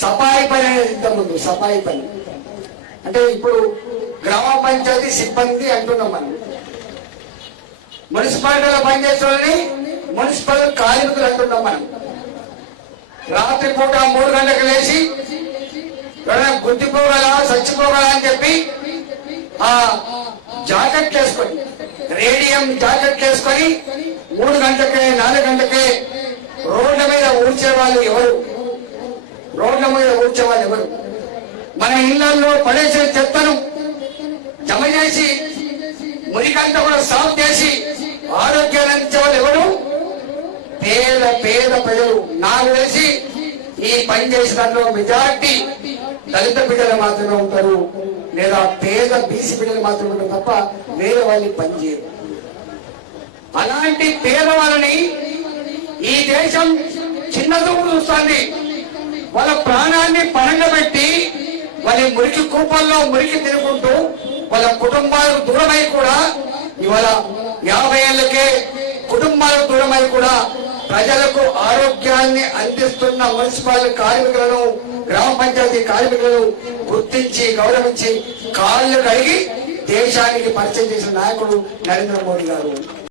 సఫాయి పని అనేది ఇంతకుముందు సఫాయి పని అంటే ఇప్పుడు గ్రామ పంచాయతీ సిబ్బంది అంటున్నాం మనం. మున్సిపాలిటీలో పనిచేసే వాళ్ళని మున్సిపల్ కార్మికులు అంటున్నాం మనం. రాత్రి పూట మూడు గంటలకు లేచి ఎవరైనా గుద్దిపోగల చచ్చిపోగల అని చెప్పి ఆ జాకెట్ వేసుకొని రేడియం జాకెట్ వేసుకొని మూడు గంటలకే నాలుగు గంటలకే రోడ్ల మీద ఊడ్చే వాళ్ళు ఎవరు? రోడ్ల మీద ఊడ్చే ఎవరు? మన ఇళ్ళలో పడేసే చెత్తను జమ చేసి మురికంతా కూడా సాఫ్ చేసి ఆరోగ్యాన్ని వాళ్ళు ఎవరు? పేద పేద ప్రజలు. నాకు వేసి ఈ పని చేసిన దాంట్లో మెజార్టీ దళిత బిడ్డలు మాత్రమే ఉంటారు. లేదా పేద బీసీ బిడ్డలు మాత్రమే ఉంటారు తప్ప వేరే వాళ్ళు పని చేయరు. అలాంటి పేదవాళ్ళని ఈ దేశం చిన్న చూపు చూస్తుంది. వాళ్ళ ప్రాణాన్ని పరంగా పెట్టి వాళ్ళ మురికి కూపంలో మురికి తినుకుంటూ వాళ్ళ కుటుంబాలకు దూరమై కూడా ఇవాళ యాభై ఏళ్ళకే కుటుంబాలకు దూరమై కూడా ప్రజలకు ఆరోగ్యాన్ని అందిస్తున్న మున్సిపల్ కార్మికులను గ్రామ పంచాయతీ కార్మికులను గుర్తించి గౌరవించి కాళ్ళు కడిగి దేశానికి పరిచయం చేసిన నాయకుడు నరేంద్ర మోడీ గారు.